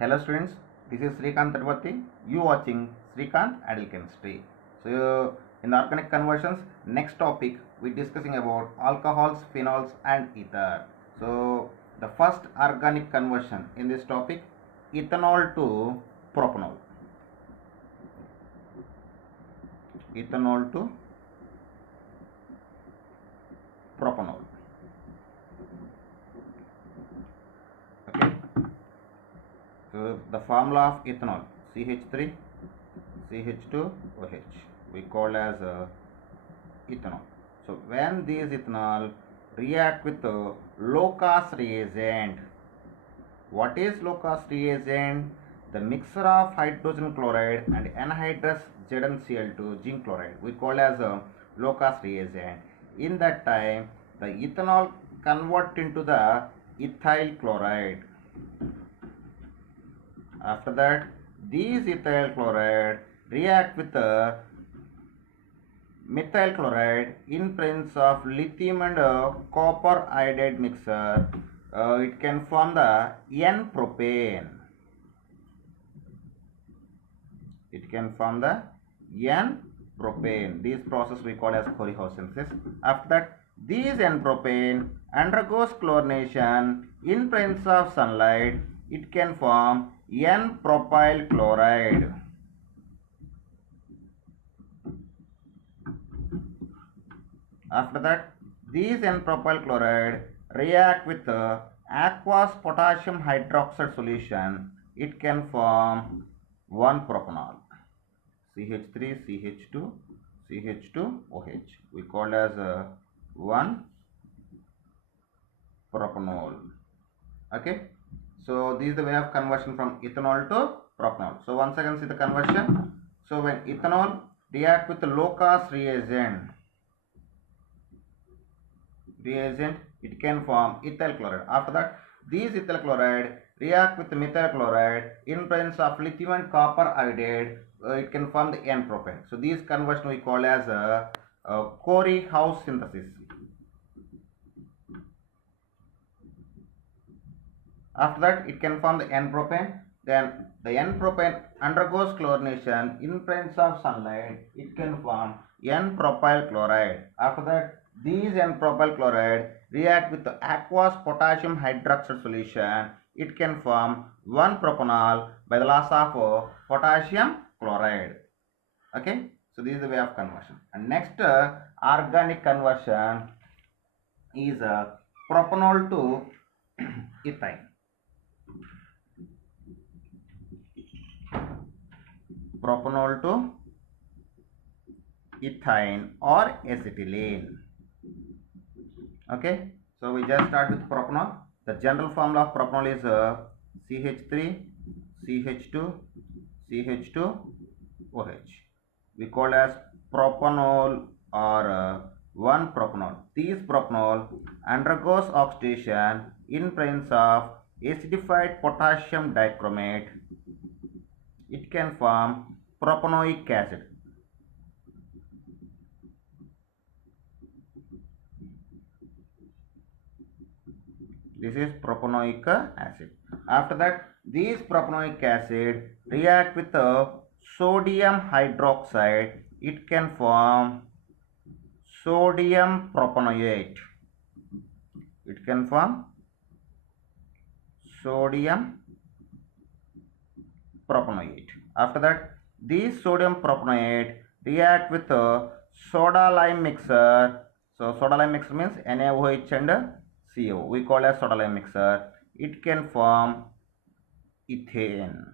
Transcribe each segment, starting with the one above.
Hello students, this is Srikanth Tadvati. You watching Srikanth Adult Chemistry. So in the organic conversions, next topic we discussing about alcohols, phenols and ether. So the first organic conversion in this topic, ethanol to propanol. Ethanol to propanol. Okay. So the formula of ethanol, CH3 CH2OH, we call as ethanol. So when these ethanol react with a low cost reagent, what is low cost reagent? The mixture of hydrogen chloride and anhydrous ZnCl2 zinc chloride we call as a low cost reagent. In that time the ethanol convert into the ethyl chloride. After that, these ethyl chloride react with the methyl chloride in presence of lithium and copper iodide mixture. It can form the N-propane. It can form the N-propane. This process we call as choriosynthesis. After that, this N-propane undergoes chlorination in presence of sunlight. It can form N-propyl chloride. After that, these N-propyl chloride react with aqueous potassium hydroxide solution. It can form 1-propanol. CH3, CH2, CH2OH. We call as 1-propanol. Okay. So this is the way of conversion from ethanol to propanol. So once again see the conversion. So when ethanol react with the low cost reagent, it can form ethyl chloride. After that, these ethyl chloride react with the methyl chloride in presence of lithium and copper iodide. It can form the N-propane. So these conversion we call as a Corey-House synthesis. After that, it can form the N-propane. Then the N-propane undergoes chlorination in presence of sunlight. It can form N-propyl chloride. After that, these N-propyl chloride react with the aqueous potassium hydroxide solution. It can form 1-propanol by the loss of potassium chloride. Okay. So this is the way of conversion. And next organic conversion is propanol to ethine. Propanol to ethine or acetylene. Okay, so we just start with propanol. The general formula of propanol is CH3 CH2 CH2OH. We call as propanol or 1-propanol. This propanol undergoes oxidation in presence of acidified potassium dichromate. It can form propanoic acid. This is propanoic acid. After that, this propanoic acid react with sodium hydroxide. It can form sodium propanoate. It can form sodium propanoate. After that, this sodium propanoate react with soda lime mixture. So soda lime mixture means NaOH and CO. We call as soda lime mixture. It can form ethane.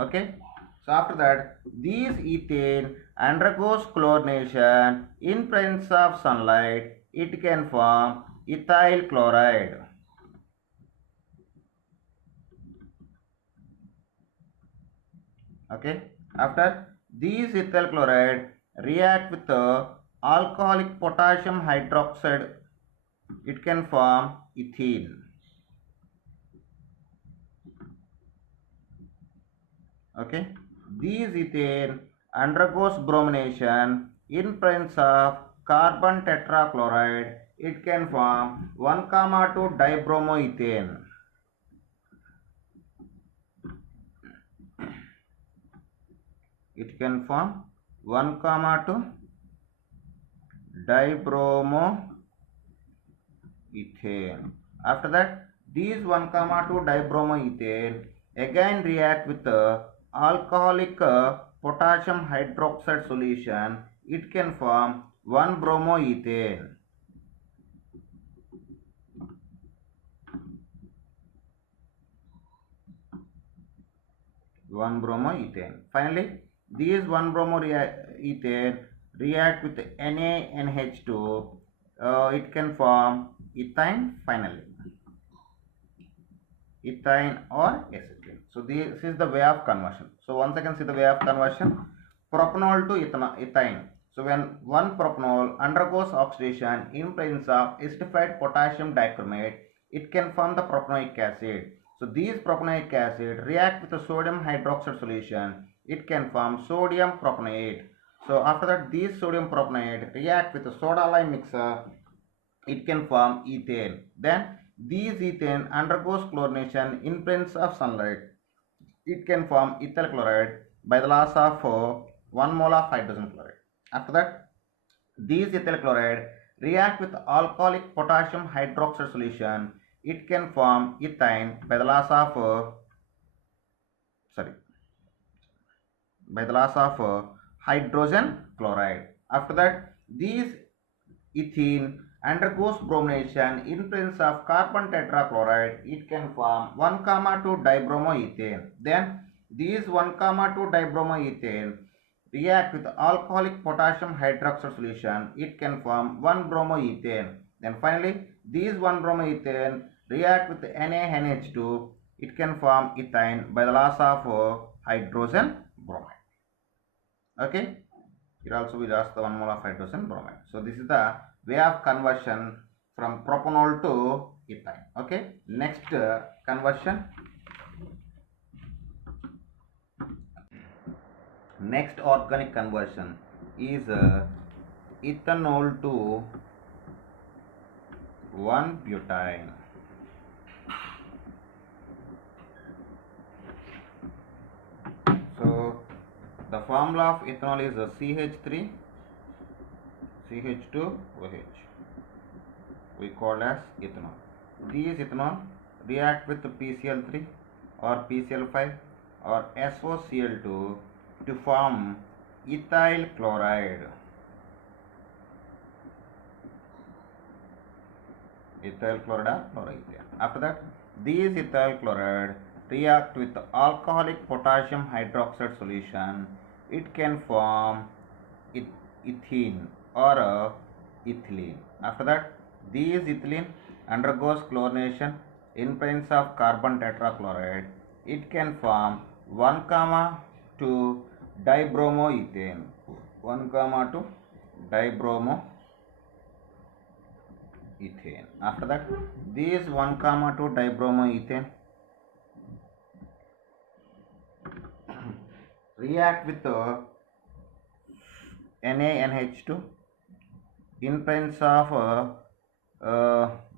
Okay. So after that, this ethane undergoes chlorination in presence of sunlight. It can form ethyl chloride. Okay. After these ethyl chloride react with the alcoholic potassium hydroxide, it can form ethene. Okay. These ethane undergoes bromination in presence of carbon tetrachloride. It can form 1,2 dibromoethane. it can form 1, 2 dibromoethane. After that, these 1, 2 dibromoethane again react with alcoholic potassium hydroxide solution. It can form 1 bromoethane. 1 bromoethane. Finally, these 1 bromoethane react with NaNH2. It can form ethane finally. Ethane or acetylene. So this is the way of conversion. So once again see the way of conversion. Propanol to ethane. So when one propanol undergoes oxidation in presence of esterified potassium dichromate, it can form the propanoic acid. So these propanoic acid react with the sodium hydroxide solution. It can form sodium propanoate. So after that, these sodium propanoate react with the soda lime mixer. It can form ethane. Then these ethane undergoes chlorination in presence of sunlight. It can form ethyl chloride by the loss of 1 mole of hydrogen chloride. After that, these ethyl chloride react with alcoholic potassium hydroxide solution. It can form ethane by the loss of hydrogen chloride. After that, these ethene undergoes bromination in presence of carbon tetrachloride. It can form 1, 2 dibromoethane. Then these 1, 2 dibromoethane react with alcoholic potassium hydroxide solution. It can form 1 bromoethane. Then finally, these 1 bromoethane react with NaNH2. It can form ethane by the loss of hydrogen bromide. Okay. Here also we lost the 1 mole of hydrogen bromide. So this is the way of conversion from propanol to ethane. Okay. Next conversion. Next organic conversion is ethanol to 1-butane. So the formula of ethanol is CH3 CH2OH. We call as ethanol. These ethanol react with PCl3 or PCl5 or SOCl2 to form ethyl chloride. Ethyl chloride or chloroethane. After that, these ethyl chloride react with alcoholic potassium hydroxide solution. It can form ethene or ethylene. After that, these ethylene undergoes chlorination in presence of carbon tetrachloride. It can form 1, 2 dibromoethane. 1, 2 dibromoethane. After that, these 1, 2 dibromoethane react with NaNH2 in presence of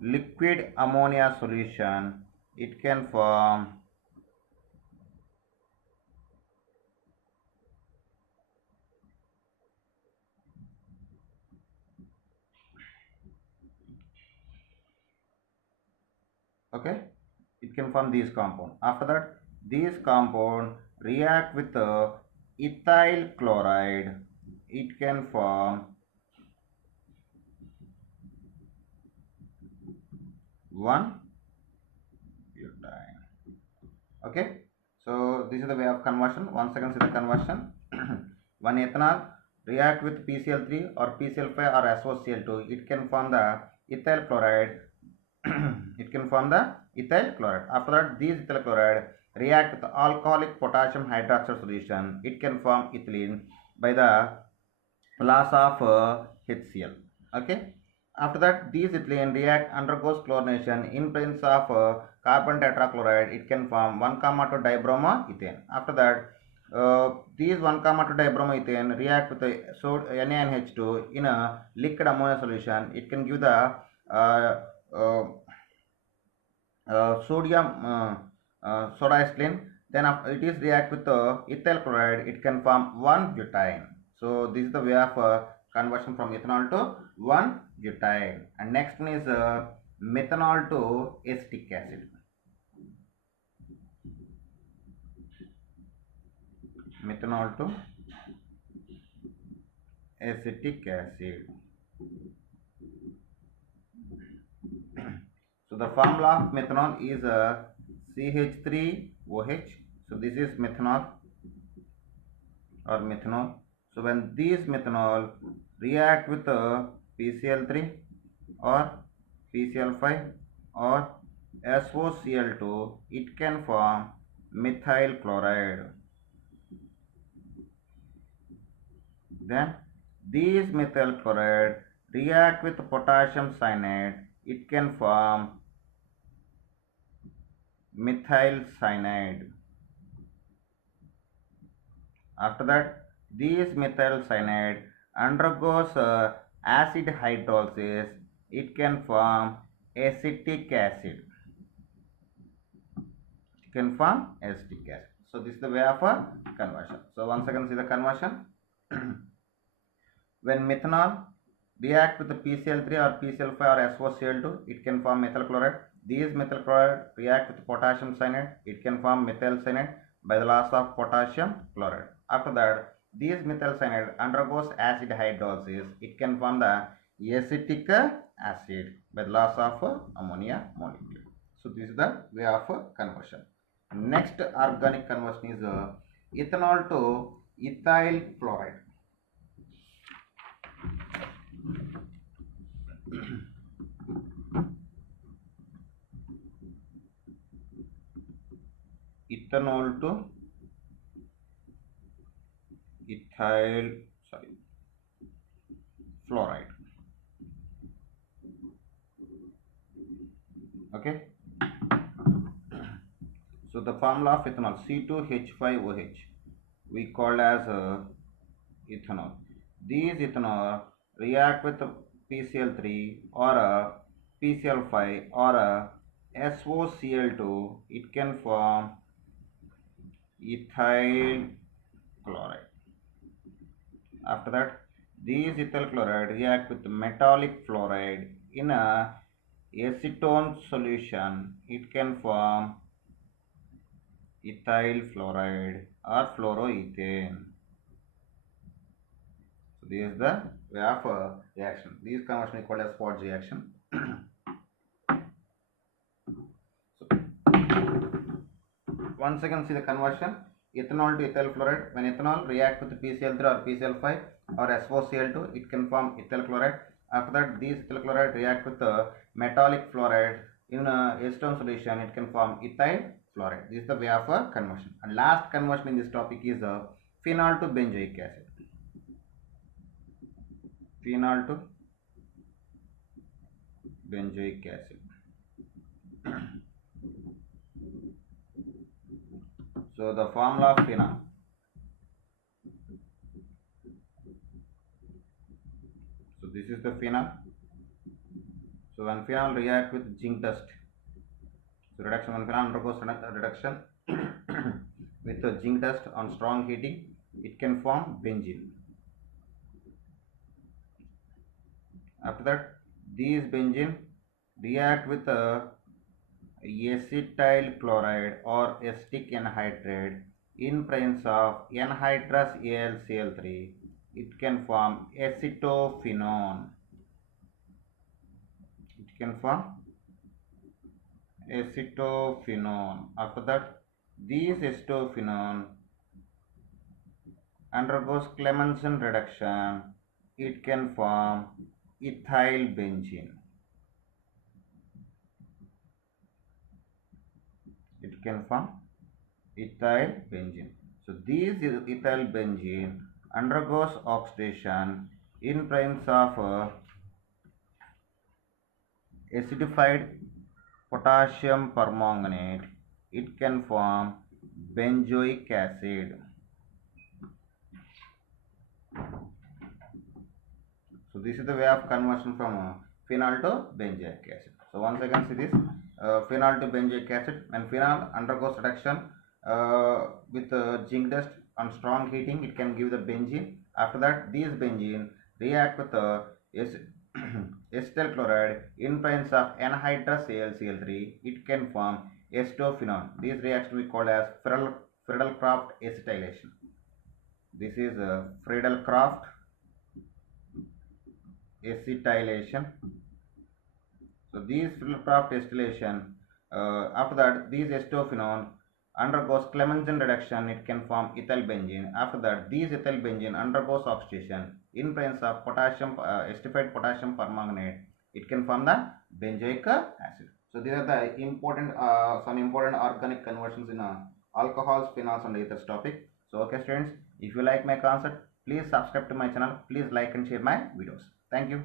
liquid ammonia solution. It can form these compound. After that, these compound react with ethyl chloride. It can form 1-butane. Okay. So this is the way of conversion. Once again, see the conversion. 1 ethanol react with PCl3 or PCl5 or SOCl2. It can form the ethyl chloride. It can form the ethyl chloride. After that, these ethyl chloride react with alcoholic potassium hydroxide solution. It can form ethylene by the loss of HCl. Okay. After that, these ethylene react undergoes chlorination in presence of carbon tetrachloride. It can form 1, 2 dibromoethane. After that, these 1, 2 dibromoethane react with the NaNH2 in a liquid ammonia solution. It can give the sodium soda acetylene. then it is react with ethyl chloride, it can form 1-butane. So this is the way of conversion from ethanol to 1-butane. And next one is methanol to acetic acid. Methanol to acetic acid. So the formula of methanol is CH3OH. So this is methanol or methanol. So when these methanol react with PCl3 or PCl5 or SOCl2, it can form methyl chloride. Then these methyl chloride react with potassium cyanide, it can form methyl cyanide. After that, these methyl cyanide undergoes acid hydrolysis, it can form acetic acid. It can form acetic acid. So this is the way of a conversion. So once again see the conversion. When methanol react with the PCl3 or PCl5 or SOCl2, it can form methyl chloride. These methyl chloride react with potassium cyanide, it can form methyl cyanide by the loss of potassium chloride. After that, these methyl cyanide undergoes acid hydrolysis, it can form the acetic acid by the loss of ammonia molecule. So this is the way of conversion. Next organic conversion is ethanol to ethyl chloride. Ethanol to ethyl fluoride. Okay. So the formula of ethanol C2H5OH we call as ethanol. These ethanol react with PCl3 or PCl5 or SOCl2, it can form ethyl chloride. After that, these ethyl chloride react with metallic fluoride in a acetone solution, it can form ethyl fluoride or fluoroethane. So this is the way of reaction. These conversion is called as Schwarz reaction. So once again see the conversion. Ethanol to ethyl fluoride. When ethanol react with PCl3 or PCl5 or SOCl2, it can form ethyl chloride. After that, these ethyl chloride react with metallic fluoride in acetone solution, it can form ethyl fluoride. This is the way of conversion. And last conversion in this topic is phenol to benzoic acid. Phenol to benzoic acid. So the formula of phenol. So this is the phenol. So when phenol react with zinc dust, so reduction, when phenol undergoes reduction with the zinc dust on strong heating, it can form benzene. After that, these benzene react with acetyl chloride or acetic anhydride in presence of anhydrous AlCl3, it can form acetophenone. It can form acetophenone. After that, these acetophenone undergoes Clemmensen reduction, it can form ethyl benzene. It can form ethyl benzene. So these ethyl benzene undergoes oxidation in presence of acidified potassium permanganate, it can form benzoic acid. So this is the way of conversion from phenol to benzoic acid. So once again see this phenol to benzoic acid. When phenol undergoes reduction with zinc dust on strong heating, it can give the benzene. After that, these benzene react with acetyl chloride in presence of anhydrous AlCl3. It can form acetophenone. These reactions we call as Friedel-Crafts acetylation. This is Friedel-Crafts acetylation. So these Friedel-Crafts acetylation, after that, these acetophenone undergoes Clemmensen reduction. It can form ethyl benzene. After that, these ethyl benzene undergoes oxidation in presence of potassium, esterified potassium permanganate. It can form the benzoic acid. So these are the important some important organic conversions in alcohols, phenols, and ethers topic. So okay, students, if you like my concept, please subscribe to my channel. Please like and share my videos. Thank you.